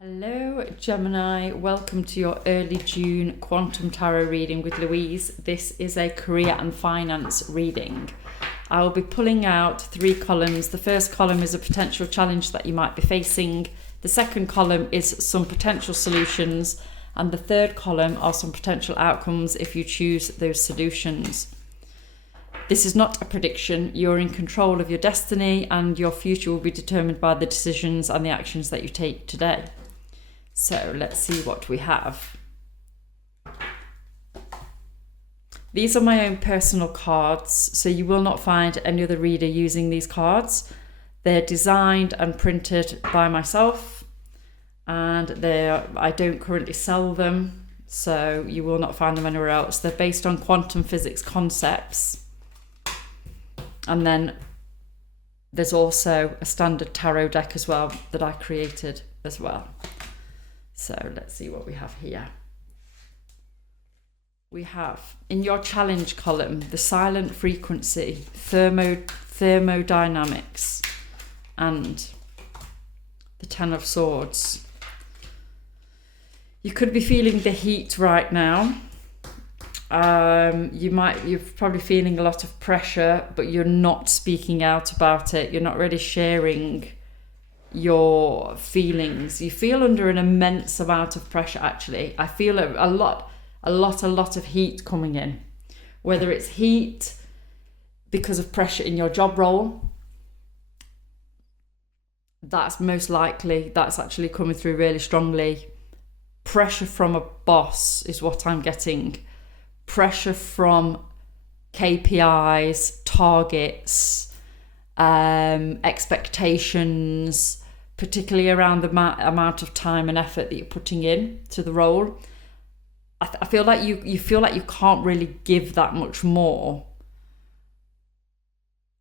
Hello Gemini, welcome to your early June Quantum Tarot reading with Louise. This is a career and finance reading. I will be pulling out 3 columns. The first column is a potential challenge that you might be facing. The second column is some potential solutions. And the third column are some potential outcomes if you choose those solutions. This is not a prediction. You're in control of your destiny and your future will be determined by the decisions and the actions that you take today. So let's see what we have. These are my own personal cards, so you will not find any other reader using these cards. They're designed and printed by myself, and I don't currently sell them, so you will not find them anywhere else. They're based on quantum physics concepts. And then there's also a standard tarot deck as well that I created as well. So let's see what we have here. We have, in your challenge column, the silent frequency, thermodynamics, and the Ten of Swords. You could be feeling the heat right now. You're probably feeling a lot of pressure, but you're not speaking out about it. You're not really sharing your feelings. You feel under an immense amount of pressure. Actually, I feel a lot of heat coming in, whether it's heat because of pressure in your job role. That's most likely, that's actually coming through really strongly. Pressure from a boss is what I'm getting. Pressure from KPIs, targets, expectations, particularly around the amount of time and effort that you're putting in to the role. I feel like you feel like you can't really give that much more,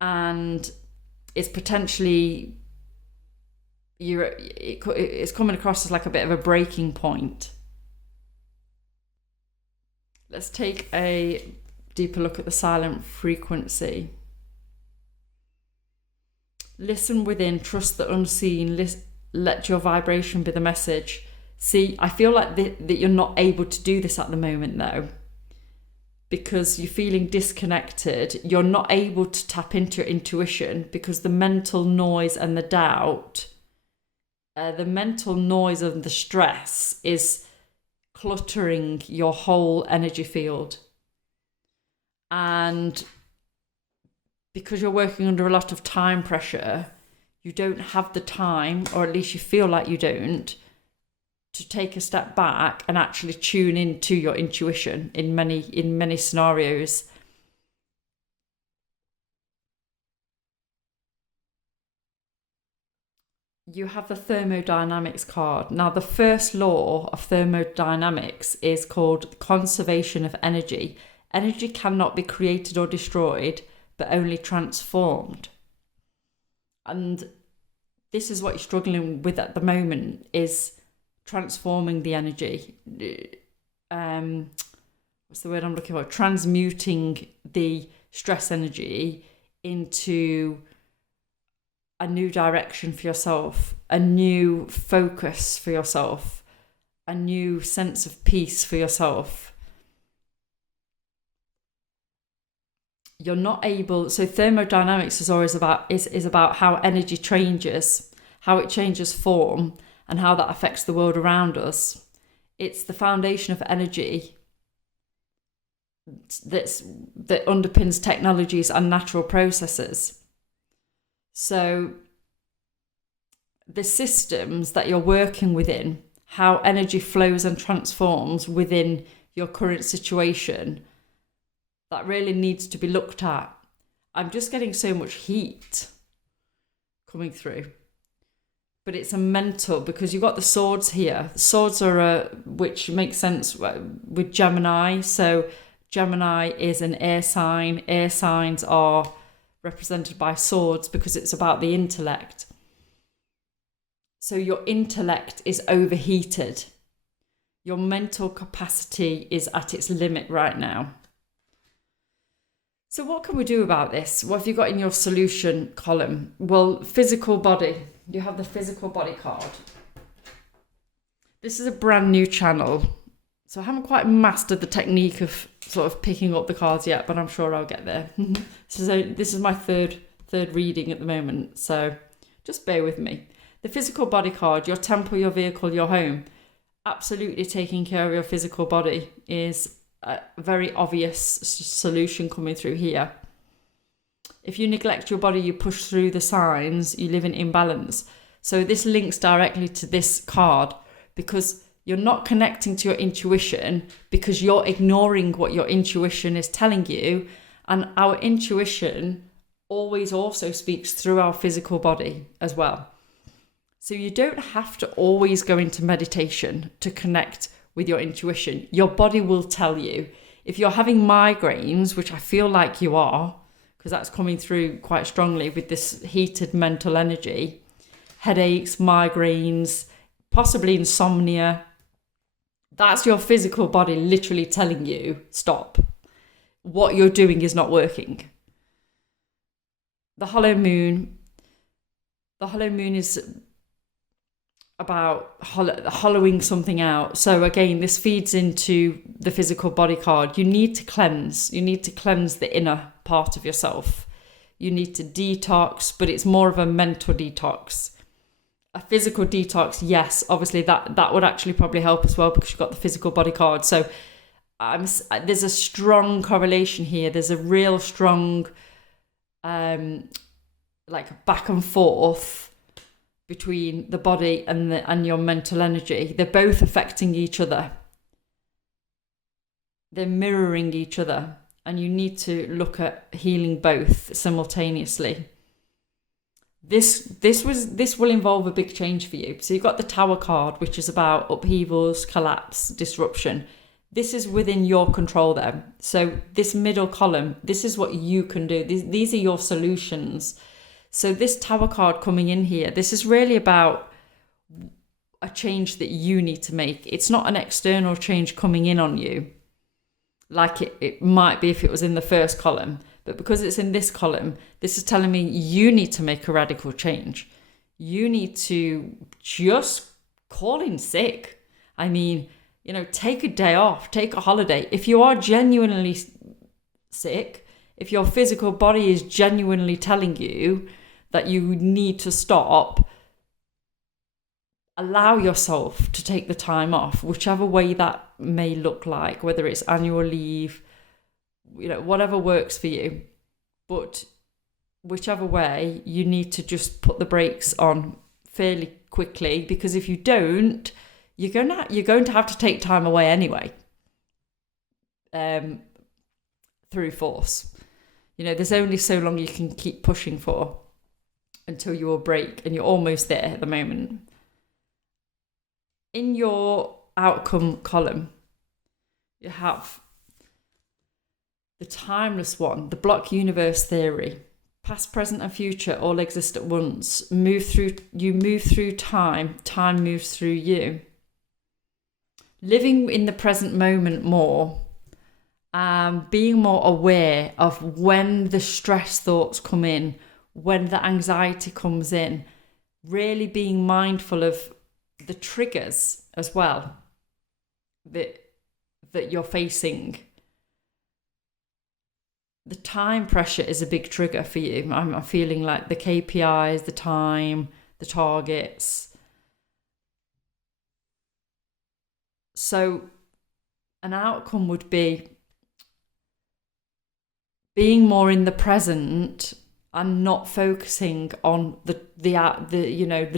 and it's potentially it's coming across as like a bit of a breaking point. Let's take a deeper look at the silent frequency. Listen within, trust the unseen, let your vibration be the message. See, I feel like that you're not able to do this at the moment though, because you're feeling disconnected. You're not able to tap into your intuition because the mental noise and the doubt, the mental noise and the stress is cluttering your whole energy field. And because you're working under a lot of time pressure, you don't have the time, or at least you feel like you don't, to take a step back and actually tune into your intuition in many scenarios. You have the thermodynamics card. Now, the first law of thermodynamics is called conservation of energy. Energy cannot be created or destroyed, but only transformed. And this is what you're struggling with at the moment, is transforming the energy. What's the word I'm looking for? Transmuting the stress energy into a new direction for yourself, a new focus for yourself, a new sense of peace for yourself. You're not able, so thermodynamics is always about how energy changes, how it changes form, and how that affects the world around us. It's the foundation of energy that underpins technologies and natural processes. So the systems that you're working within, how energy flows and transforms within your current situation, that really needs to be looked at. I'm just getting so much heat coming through. But it's a mental, because you've got the swords here. The swords are, which makes sense with Gemini. So Gemini is an air sign. Air signs are represented by swords because it's about the intellect. So your intellect is overheated. Your mental capacity is at its limit right now. So what can we do about this? What have you got in your solution column? Well, physical body. You have the physical body card. this is a brand new channel, so I haven't quite mastered the technique of sort of picking up the cards yet, but I'm sure I'll get there. So this is my third reading at the moment, so just bear with me. The physical body card, your temple, your vehicle, your home. Absolutely taking care of your physical body is a very obvious solution coming through here. If you neglect your body, you push through the signs, you live in imbalance. So this links directly to this card, because you're not connecting to your intuition because you're ignoring what your intuition is telling you. And our intuition always also speaks through our physical body as well. So you don't have to always go into meditation to connect with your intuition. Your body will tell you. If you're having migraines, which I feel like you are, because that's coming through quite strongly with this heated mental energy, headaches, migraines, possibly insomnia, that's your physical body literally telling you, stop. What you're doing is not working. The hollow moon is about hollowing something out. So again, this feeds into the physical body card. You need to cleanse. You need to cleanse the inner part of yourself. You need to detox, but it's more of a mental detox. A physical detox, yes, obviously that would actually probably help as well, because you've got the physical body card. So there's a strong correlation here. There's a real strong like back and forth between the body and your mental energy. They're both affecting each other. They're mirroring each other, and you need to look at healing both simultaneously. This will involve a big change for you. So you've got the Tower card, which is about upheavals, collapse, disruption. This is within your control there. So this middle column, this is what you can do. These are your solutions. So this Tower card coming in here, this is really about a change that you need to make. It's not an external change coming in on you, like it might be if it was in the first column. But because it's in this column, this is telling me you need to make a radical change. You need to just call in sick. I mean, take a day off, take a holiday. If you are genuinely sick, if your physical body is genuinely telling you that you need to stop, allow yourself to take the time off, whichever way that may look like, whether it's annual leave, whatever works for you. But whichever way, you need to just put the brakes on fairly quickly, because if you don't, you're going to have to take time away anyway, through force. There's only so long you can keep pushing for until you will break, and you're almost there at the moment. In your outcome column, you have the timeless one, the block universe theory. Past, present, and future all exist at once. You move through time, time moves through you. Living in the present moment more, being more aware of when the stress thoughts come in, when the anxiety comes in, really being mindful of the triggers as well that you're facing. The time pressure is a big trigger for you. I'm feeling like the KPIs, the time, the targets. So an outcome would be being more in the present and not focusing on the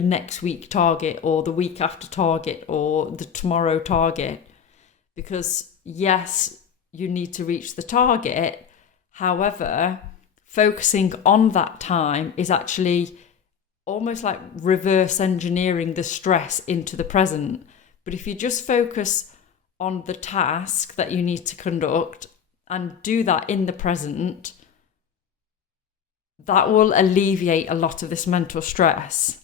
next week target, or the week after target, or the tomorrow target. Because yes, you need to reach the target. However, focusing on that time is actually almost like reverse engineering the stress into the present. But if you just focus on the task that you need to conduct and do that in the present, that will alleviate a lot of this mental stress.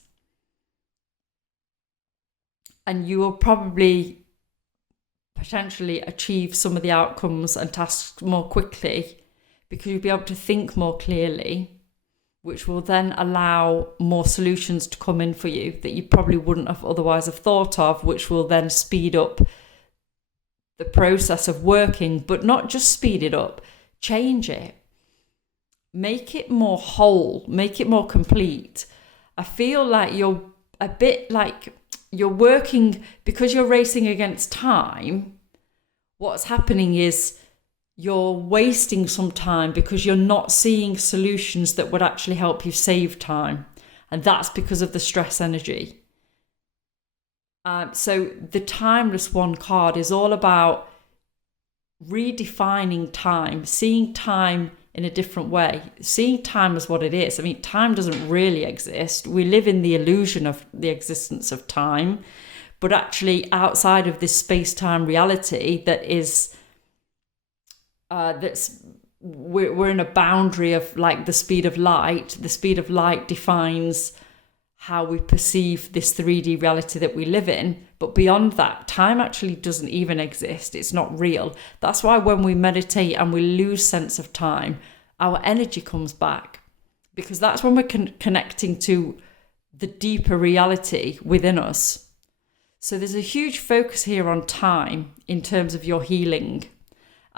And you will probably potentially achieve some of the outcomes and tasks more quickly, because you'll be able to think more clearly which will then allow more solutions to come in for you that you probably wouldn't have otherwise have thought of, which will then speed up the process of working, but not just speed it up, change it. Make it more whole, make it more complete. I feel like you're a bit like you're working, because you're racing against time. What's happening is you're wasting some time because you're not seeing solutions that would actually help you save time. And that's because of the stress energy. So the Timeless One card is all about redefining time, seeing time in a different way, seeing time as what it is. I mean, time doesn't really exist. We live in the illusion of the existence of time, but actually outside of this space-time reality that is, we're in a boundary of like the speed of light. The speed of light defines how we perceive this 3D reality that we live in. But beyond that, time actually doesn't even exist. It's not real. That's why when we meditate and we lose sense of time, our energy comes back, because that's when we're connecting to the deeper reality within us. So there's a huge focus here on time in terms of your healing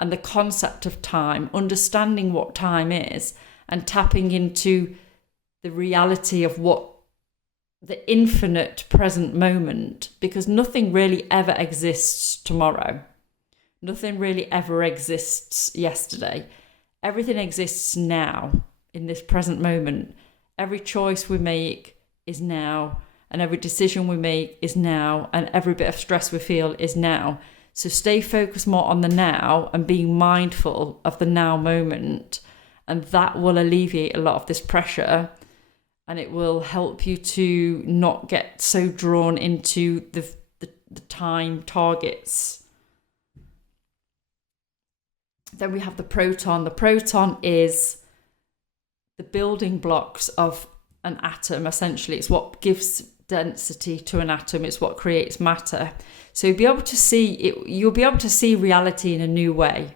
and the concept of time, understanding what time is and tapping into the reality of what the infinite present moment, because nothing really ever exists tomorrow. Nothing really ever exists yesterday. Everything exists now in this present moment. Every choice we make is now, and every decision we make is now, and every bit of stress we feel is now. So stay focused more on the now and being mindful of the now moment, and that will alleviate a lot of this pressure. And it will help you to not get so drawn into the time targets. Then we have the proton. The proton is the building blocks of an atom, essentially. It's what gives density to an atom. It's what creates matter. So you'll be able to see it. You'll be able to see reality in a new way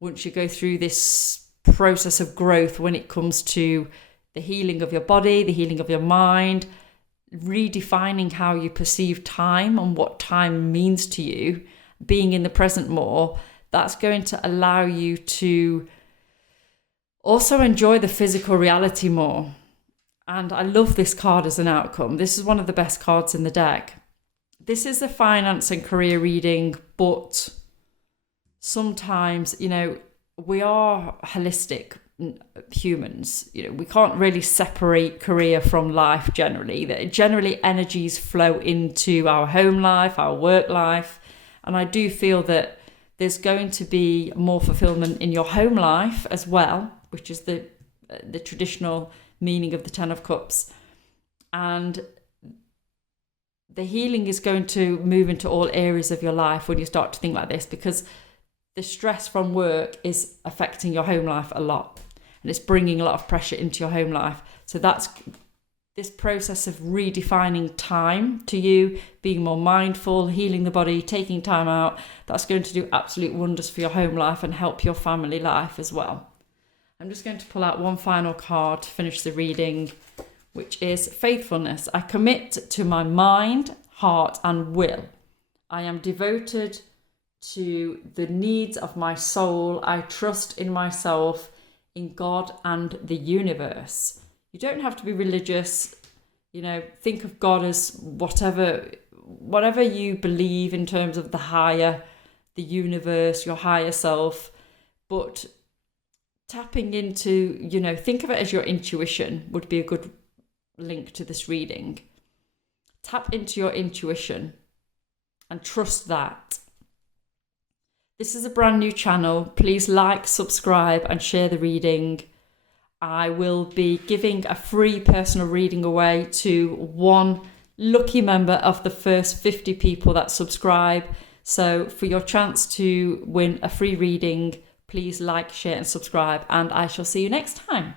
once you go through this process of growth when it comes to the healing of your body, the healing of your mind, redefining how you perceive time and what time means to you, being in the present more. That's going to allow you to also enjoy the physical reality more. And I love this card as an outcome. This is one of the best cards in the deck. This is a finance and career reading, but sometimes, we are holistic humans. We can't really separate career from life generally. That generally energies flow into our home life, our work life. And I do feel that there's going to be more fulfillment in your home life as well, which is the traditional meaning of the 10 of Cups. And the healing is going to move into all areas of your life when you start to think like this, because the stress from work is affecting your home life a lot. And it's bringing a lot of pressure into your home life. So that's this process of redefining time to you, being more mindful, healing the body, taking time out. That's going to do absolute wonders for your home life and help your family life as well. I'm just going to pull out one final card to finish the reading, which is faithfulness. I commit to my mind, heart, and will. I am devoted to the needs of my soul. I trust in myself, in God and the universe. You don't have to be religious. Think of God as whatever you believe in terms of the higher, the universe, your higher self. But tapping into, think of it as your intuition would be a good link to this reading. Tap into your intuition and trust that. This is a brand new channel. Please like, subscribe, and share the reading. I will be giving a free personal reading away to one lucky member of the first 50 people that subscribe. So for your chance to win a free reading, please like, share, and subscribe, and I shall see you next time.